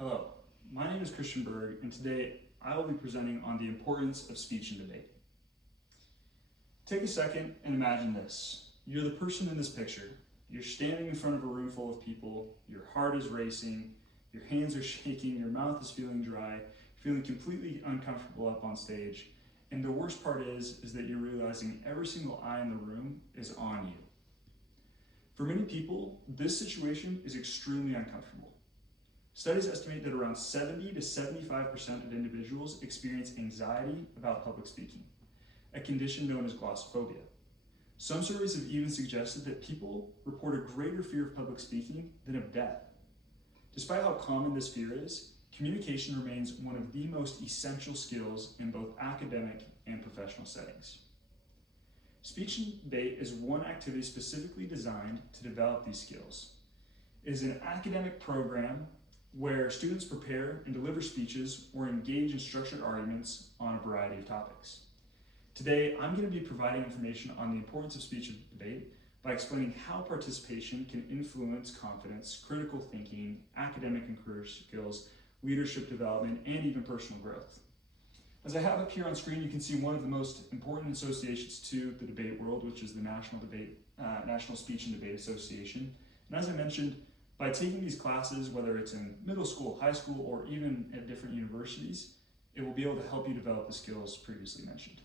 Hello, my name is Christian Berg, and today I will be presenting on the importance of speech and debate. Take a second and imagine this. You're the person in this picture. You're standing in front of a room full of people, your heart is racing, your hands are shaking, your mouth is feeling dry, feeling completely uncomfortable up on stage, and the worst part is that you're realizing every single eye in the room is on you. For many people, this situation is extremely uncomfortable. Studies estimate that around 70 to 75% of individuals experience anxiety about public speaking, a condition known as glossophobia. Some surveys have even suggested that people report a greater fear of public speaking than of death. Despite how common this fear is, communication remains one of the most essential skills in both academic and professional settings. Speech and debate is one activity specifically designed to develop these skills. It is an academic program where students prepare and deliver speeches or engage in structured arguments on a variety of topics. Today, I'm going to be providing information on the importance of speech and debate by explaining how participation can influence confidence, critical thinking, academic and career skills, leadership development, and even personal growth. As I have up here on screen, you can see one of the most important associations to the debate world, which is the National Speech and Debate Association. And as I mentioned, by taking these classes, whether it's in middle school, high school, or even at different universities, it will be able to help you develop the skills previously mentioned.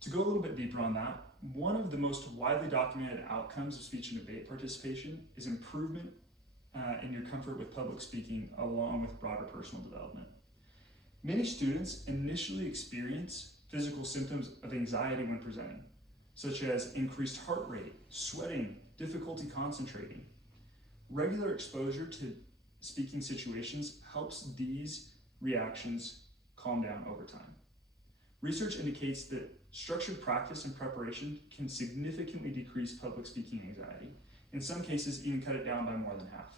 To go a little bit deeper on that, one of the most widely documented outcomes of speech and debate participation is improvement in your comfort with public speaking along with broader personal development. Many students initially experience physical symptoms of anxiety when presenting, such as increased heart rate, sweating, difficulty concentrating. Regular exposure to speaking situations helps these reactions calm down over time. Research indicates that structured practice and preparation can significantly decrease public speaking anxiety, in some cases even cut it down by more than half.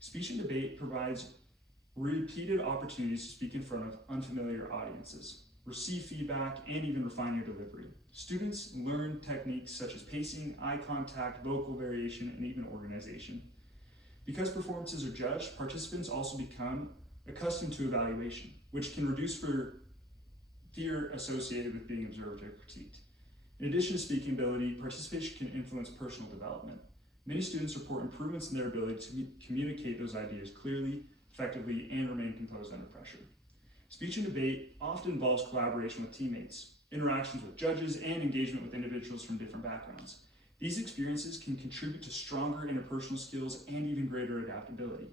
Speech and debate provides repeated opportunities to speak in front of unfamiliar audiences, receive feedback, and even refine your delivery. Students learn techniques such as pacing, eye contact, vocal variation, and even organization. Because performances are judged, participants also become accustomed to evaluation, which can reduce fear associated with being observed or critiqued. In addition to speaking ability, participation can influence personal development. Many students report improvements in their ability to communicate those ideas clearly, effectively, and remain composed under pressure. Speech and debate often involves collaboration with teammates, interactions with judges, and engagement with individuals from different backgrounds. These experiences can contribute to stronger interpersonal skills and even greater adaptability.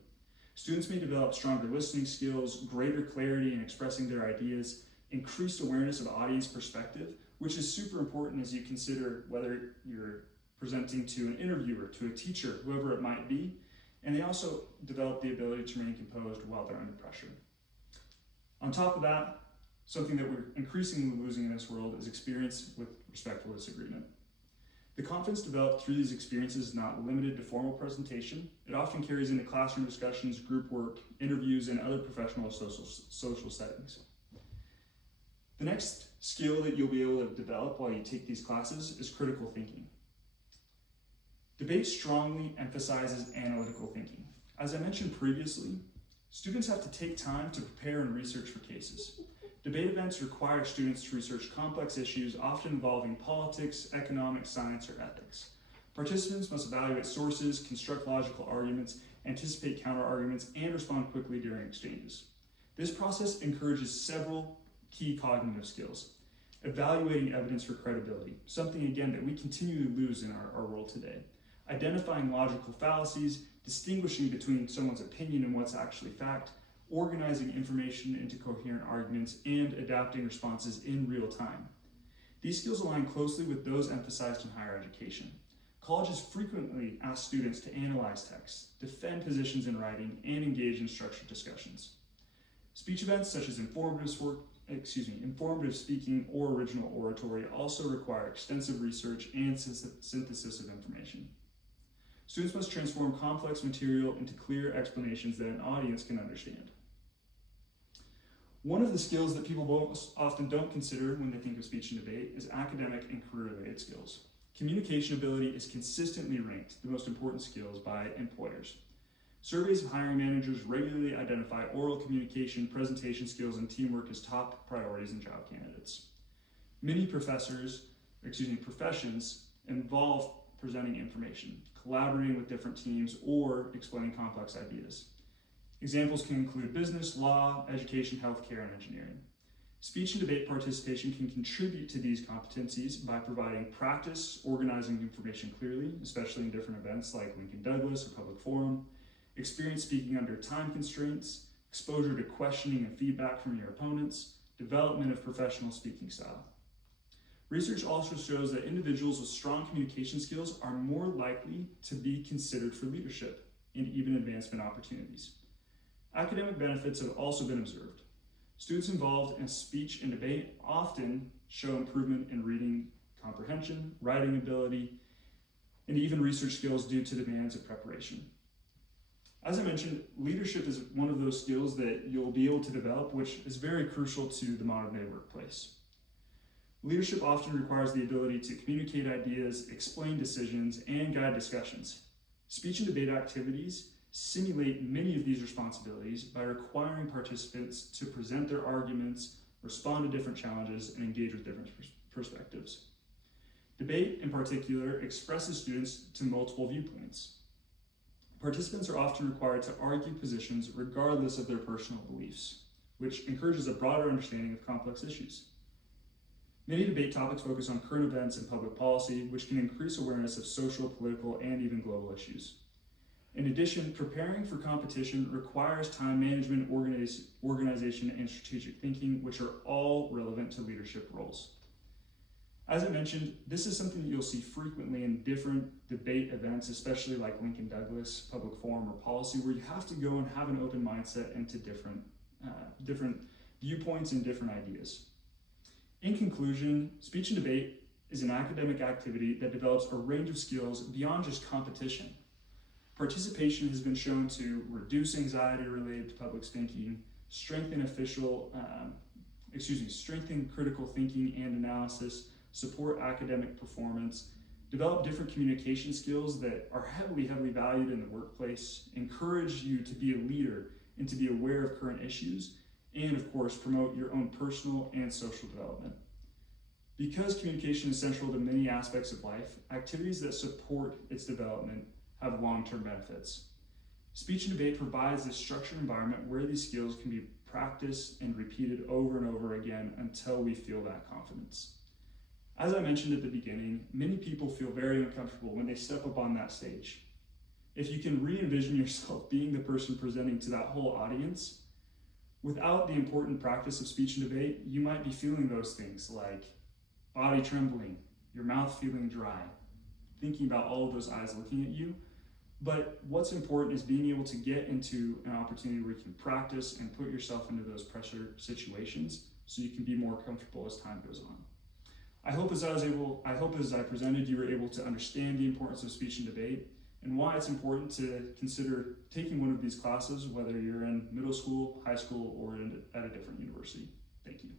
Students may develop stronger listening skills, greater clarity in expressing their ideas, increased awareness of audience perspective, which is super important as you consider whether you're presenting to an interviewer, to a teacher, whoever it might be. And they also develop the ability to remain composed while they're under pressure. On top of that, something that we're increasingly losing in this world is experience with respectful disagreement. The confidence developed through these experiences is not limited to formal presentation. It often carries into classroom discussions, group work, interviews, and other professional or social settings. The next skill that you'll be able to develop while you take these classes is critical thinking. Debate strongly emphasizes analytical thinking. As I mentioned previously, students have to take time to prepare and research for cases. Debate events require students to research complex issues, often involving politics, economics, science, or ethics. Participants must evaluate sources, construct logical arguments, anticipate counter-arguments, and respond quickly during exchanges. This process encourages several key cognitive skills. Evaluating evidence for credibility, something again that we continue to lose in our world today. Identifying logical fallacies, distinguishing between someone's opinion and what's actually fact, organizing information into coherent arguments, and adapting responses in real time. These skills align closely with those emphasized in higher education. Colleges frequently ask students to analyze texts, defend positions in writing, and engage in structured discussions. Speech events such as informative speaking or original oratory also require extensive research and synthesis of information. Students must transform complex material into clear explanations that an audience can understand. One of the skills that people most often don't consider when they think of speech and debate is academic and career-related skills. Communication ability is consistently ranked the most important skills by employers. Surveys of hiring managers regularly identify oral communication, presentation skills, and teamwork as top priorities in job candidates. Many professions involve presenting information, collaborating with different teams, or explaining complex ideas. Examples can include business, law, education, healthcare, and engineering. Speech and debate participation can contribute to these competencies by providing practice, organizing information clearly, especially in different events like Lincoln Douglas or Public Forum, experience speaking under time constraints, exposure to questioning and feedback from your opponents, development of professional speaking style. Research also shows that individuals with strong communication skills are more likely to be considered for leadership and even advancement opportunities. Academic benefits have also been observed. Students involved in speech and debate often show improvement in reading comprehension, writing ability, and even research skills due to demands of preparation. As I mentioned, leadership is one of those skills that you'll be able to develop, which is very crucial to the modern day workplace. Leadership often requires the ability to communicate ideas, explain decisions, and guide discussions. Speech and debate activities simulate many of these responsibilities by requiring participants to present their arguments, respond to different challenges, and engage with different perspectives. Debate, in particular, expresses students to multiple viewpoints. Participants are often required to argue positions regardless of their personal beliefs, which encourages a broader understanding of complex issues. Many debate topics focus on current events and public policy, which can increase awareness of social, political, and even global issues. In addition, preparing for competition requires time management, organization, and strategic thinking, which are all relevant to leadership roles. As I mentioned, this is something that you'll see frequently in different debate events, especially like Lincoln Douglas, Public Forum, or Policy, where you have to go and have an open mindset into different viewpoints and different ideas. In conclusion, speech and debate is an academic activity that develops a range of skills beyond just competition. Participation has been shown to reduce anxiety related to public speaking, strengthen critical thinking and analysis, support academic performance, develop different communication skills that are heavily valued in the workplace, encourage you to be a leader and to be aware of current issues, and of course, promote your own personal and social development. Because communication is central to many aspects of life, activities that support its development have long-term benefits. Speech and debate provides a structured environment where these skills can be practiced and repeated over and over again until we feel that confidence. As I mentioned at the beginning, many people feel very uncomfortable when they step up on that stage. If you can re-envision yourself being the person presenting to that whole audience, without the important practice of speech and debate, you might be feeling those things like body trembling, your mouth feeling dry, thinking about all of those eyes looking at you. But what's important is being able to get into an opportunity where you can practice and put yourself into those pressure situations so you can be more comfortable as time goes on. I hope as I presented, you were able to understand the importance of speech and debate and why it's important to consider taking one of these classes, whether you're in middle school, high school, or at a different university. Thank you.